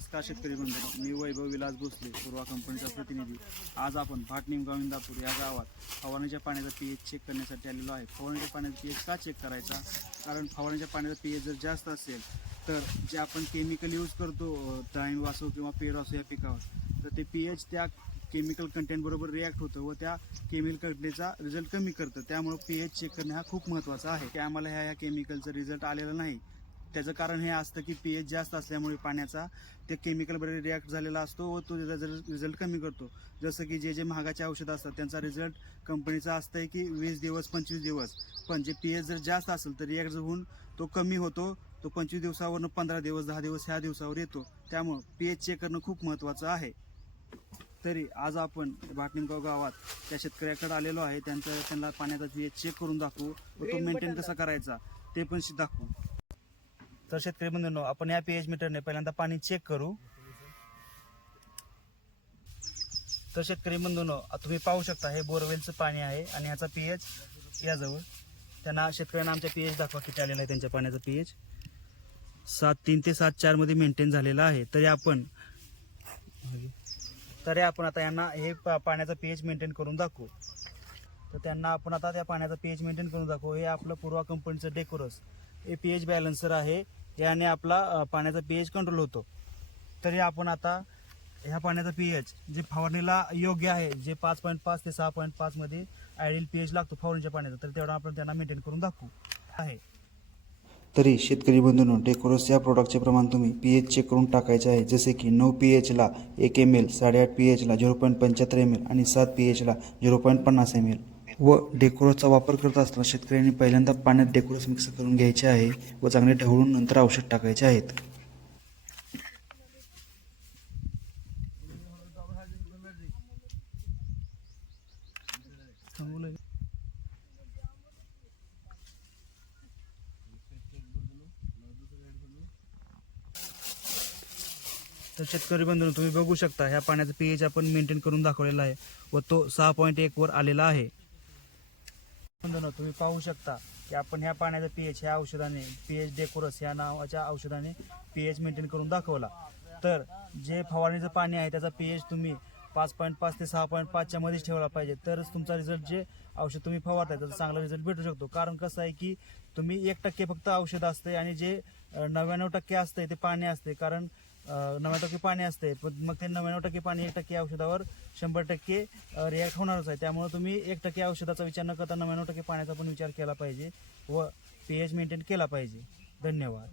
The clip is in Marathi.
नमस्कार शेतकरी बंधू, मी वैभव विलास भोसले, पूर्वा कंपनीचा प्रतिनिधी। आज आपण भाट निमगाव इंदापूर या गावात फवारणीच्या पाण्याचा पीएच चेक करण्यासाठी आलेलो आहे। फवारणीच्या पाण्याचा पीएच का चेक करायचा? कारण फवारणीच्या पाण्याचा पीएच जर जास्त असेल तर जे आपण केमिकल यूज करतो डाळिंब असो किंवा पेर असो या पिकावर, तर ते पीएच त्या केमिकल कंटेंट बरोबर रिॲक्ट होतं व त्या केमिकल कंटेंटचा रिझल्ट कमी करतं। त्यामुळे पीएच चेक करणे हा खूप महत्त्वाचा आहे की आम्हाला ह्या केमिकलचा रिझल्ट आलेला नाही। त्याचं कारण हे असतं की पीएच जास्त असल्यामुळे पाण्याचा ते केमिकल बरोबर रिॲक्ट झालेला असतो व तो रिझल्ट कमी करतो। जसं की जे महागाचे औषधं असतात त्यांचा रिझल्ट कंपनीचा असतं की 20 दिवस 25 दिवस, पण जे पीएच जर जास्त असेल तर रिॲक्ट होऊन तो कमी होतो, तो 25 दिवसावरून 15 दिवस 10 दिवस ह्या दिवसावर येतो। त्यामुळं पीएच चेक करणं खूप महत्त्वाचं आहे। तरी आज आपण भाटनिमगाव गावात त्या शेतकऱ्याकडे आलेलो आहे, त्यांना पाण्याचा पीएच चेक करून दाखवू व तो मेंटेन कसा करायचा ते पण दाखवू। तर शेतकरी बंधूंनो, आपण या पीएच मीटरने पहिल्यांदा पाणी चेक करू। तर शेतकरी बंधूंनो, तुम्ही पाहू शकता हे बोरवेलचं पाणी आहे आणि ह्याचा पीएच याजवळ शेतकऱ्यांना आमच्या पीएच दाखवा किती आलेला आहे। त्यांच्या पाण्याचा पीएच 7.3 ते 7.4 मध्ये मेंटेन झालेला आहे। तरी आपण आता यांना हे पाण्याचा पीएच मेंटेन करून दाखवू। तर त्यांना आपण आता त्या पाण्याचा पीएच मेंटेन करून दाखवू। हे आपलं पूर्वा कंपनीचं डेकोरस हे पीएच बॅलन्सर आहे, याने आपला पाण्याचा पीएच कंट्रोल होतो। तरी आपण आता ह्या पाण्याचा पीएच जे फवारणीला योग्य आहे, जे 5.5 ते 6.5 मध्ये आयडियल पीएच लागतो फवारणीच्या पाण्याचा, तर तेवढा आपण त्यांना मेंटेन करून दाखवू आहे। तरी शेतकरी बंधूंनो, डेकोरस या प्रोडक्टचे प्रमाण तुम्ही पीएच चेक करून टाकायचे आहे। जसे की 9 pH ला 1 ml, 8.5 pH ला 0.75 ml आणि 7 pH ला 0.50 ml। व डेकोरसचा वापर करत असताना शेतकऱ्यांनी पहिल्यांदा पाण्यात डेकोरस मिक्स करून घ्यायचे आहे व चांगले ढवळून नंतर औषध टाकायचे आहेत। तर शेतकरी बंधूंनो, तुम्ही बघू शकता ह्या पाण्याचा पीएच आपण मेंटेन करून दाखवलेला आहे व तो 6.1 वर आलेला आहे। बंधूंनो, तुम्ही पाहू शकता की आपण ह्या पाण्याचा पीएच ह्या औषधाने पीएच डेकोरस या नावाच्या औषधाने पीएच मेंटेन करून दाखवला। तर जे फवारणीचं पाणी आहे त्याचा पीएच तुम्ही 5.5 ते 6.5 च्या मध्येच ठेवला पाहिजे, तरच तुमचा रिझल्ट जे औषध तुम्ही फवारताय त्याचा चांगला रिझल्ट भेटू शकतो। कारण कसं आहे की तुम्ही 1% फक्त औषध असते आणि जे 99% असते ते पाणी असते। कारण 99% पाणी असते, पण मग ते 99% पाणी 1% औषधावर 100% रिॲक्ट होणारच आहे। त्यामुळे तुम्ही 1% औषधाचा विचार न करता 99% पाण्याचा पण विचार केला पाहिजे व पीएच मेंटेन केला पाहिजे। धन्यवाद।